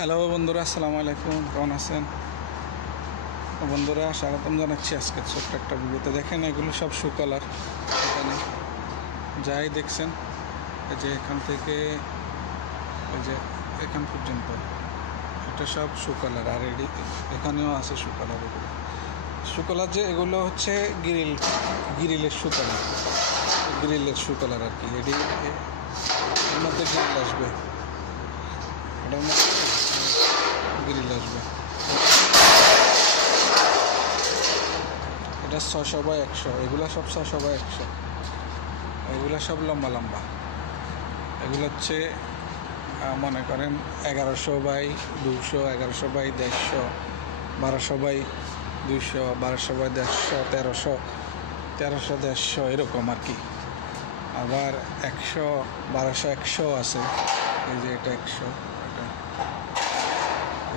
Hello বন্ধুরা, আসসালামু আলাইকুম। কেমন আছেন বন্ধুরা? স্বাগতম জানাচ্ছি আজকে ছোট্ট একটা ভিডিওতে। দেখেন এগুলো সব শু কালার। এখানে যাই দেখছেন, এই যে এখান থেকে এই যে এখান পর্যন্ত এটা সব শু কালার। আর এখানেও আছে শু কালার। এগুলো শু কালার, যে এগুলো হচ্ছে গ্রিলের শু কালার। গ্রিলের শু কালার আর কি। এর মধ্যে গ্রিল আসবে, এটার মধ্যে গ্রিল আসবে। এটা 600/100। এগুলো সব 600/100। এগুলো সব লম্বা লম্বা। এগুলো হচ্ছে মনে করেন 1100/200, 1100/150, 1200/200, 1200/150, 1300, 1300/150 এরকম আর কি। আবার 100, 1200, 100 আছে। এই যে এটা 100। এটা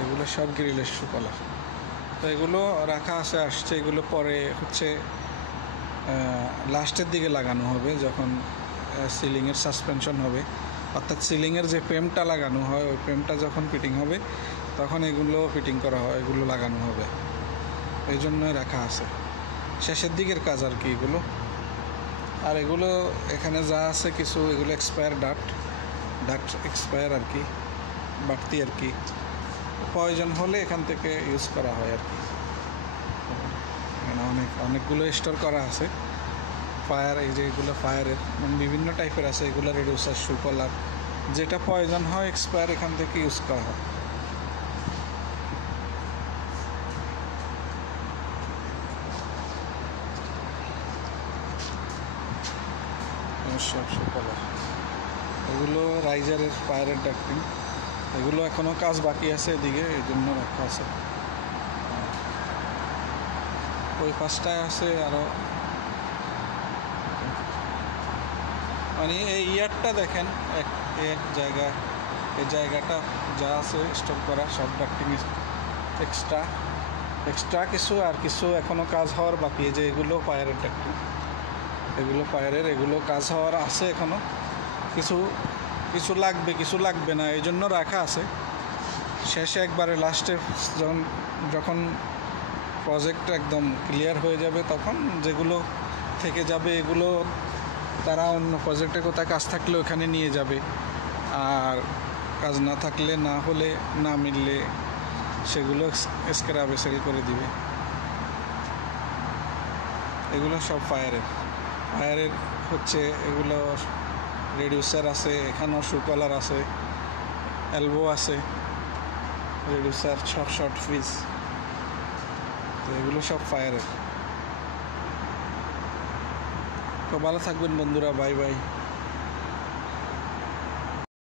এগুলো সব গ্রিলের শু কালার। তো এগুলো রাখা আসছে। এগুলো পরে হচ্ছে লাস্টের দিকে লাগানো হবে, যখন সিলিংয়ের সাসপেনশন হবে, অর্থাৎ সিলিংয়ের যে ফ্রেমটা লাগানো হয়, ওই ফ্রেমটা যখন ফিটিং হবে তখন এগুলো ফিটিং করা হয়, এগুলো লাগানো হবে। এই জন্যই রাখা আছে, শেষের দিকের কাজ আর কি এগুলো। আর এগুলো এখানে যা আছে কিছু, এগুলো এক্সপায়ার ডাক্ট এক্সপায়ার আর কি, বাড়তি আর কি। প্রয়োজন হলে এখান থেকে ইউজ করা হয় আর কি। অনেকগুলো স্টোর করা আছে। ফায়ার, এই যে এগুলো ফায়ারের বিভিন্ন টাইপের আছে। এগুলো রিডিউসার, শু কালার, যেটা প্রয়োজন হয় এক্সপায়ার এখান থেকে ইউজ করা হয়। সব শু কালার। এগুলো রাইজারের ফায়ারের ডাক্টিং। এগুলো এখনও কাজ বাকি আছে এদিকে, এই জন্য রাখা আছে। ওই পাঁচটায় আছে আরও। মানে এই ইয়ারটা দেখেন, এক জায়গায়, এই জায়গাটা যা আছে স্টোর করা সব ডাক্টিং এক্সট্রা কিছু, আর কিছু এখনও কাজ হওয়ার বাকি। যে এগুলো ফায়ারের ডাক্টিং, এগুলো ফায়ারের, এগুলো কাজ হওয়ার আছে এখনও। কিছু লাগবে, কিছু লাগবে না, এই জন্য রাখা আছে। শেষে একবারে লাস্টে যখন প্রজেক্ট একদম ক্লিয়ার হয়ে যাবে, তখন যেগুলো থেকে যাবে এগুলো তারা অন্য প্রজেক্টে কোথায় কাজ থাকলে ওখানে নিয়ে যাবে। আর কাজ না থাকলে, না হলে, না মিললে সেগুলো স্ক্র্যাপে সেল করে দিবে। এগুলো সব ফায়ারের হচ্ছে। এগুলো রিডিউসার আছে, এখানেও শু কালার আছে, এলবো আছে, রিডিউসার, শর্ট ফিস। তো এগুলো সব ফায়ারের। তো ভালো থাকবেন বন্ধুরা, বাই বাই।